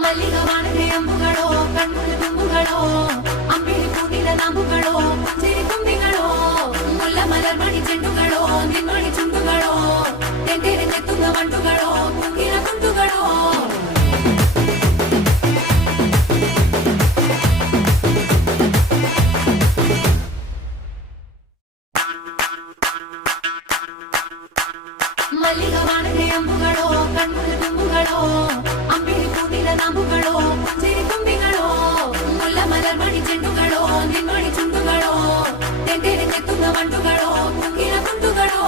മല്ലികവാണന്റെ അമ്പുകളോ കൺമുള്ള തുമ്പുകളോ അമ്പിളി പൂനില നാമ്പുകളോ പുഞ്ചിരി തുമ്പികളോ മുല്ല മലർമണി ചെണ്ടുകളോ നിന്മണി ചുണ്ടുകളോ തെന്തെറിഞ്ഞെത്തുന്ന വണ്ടുകളോ കുങ്കില കുണ്ടുകളോ മല്ലികവാണന്റെ അമ്പുകളോ കൺമുള്ള തുമ്പുകളോ അമ്പിളി പൂനില നാമ്പുകളോ പുഞ്ചിരി തുമ്പികളോ മുല്ല മലർമണി ചെണ്ടുകളോ നിന്മണി ചുണ്ടുകളോ തെന്തെറിഞ്ഞെത്തുന്ന വണ്ടുകളോ കുങ്കില കുണ്ടുകളോ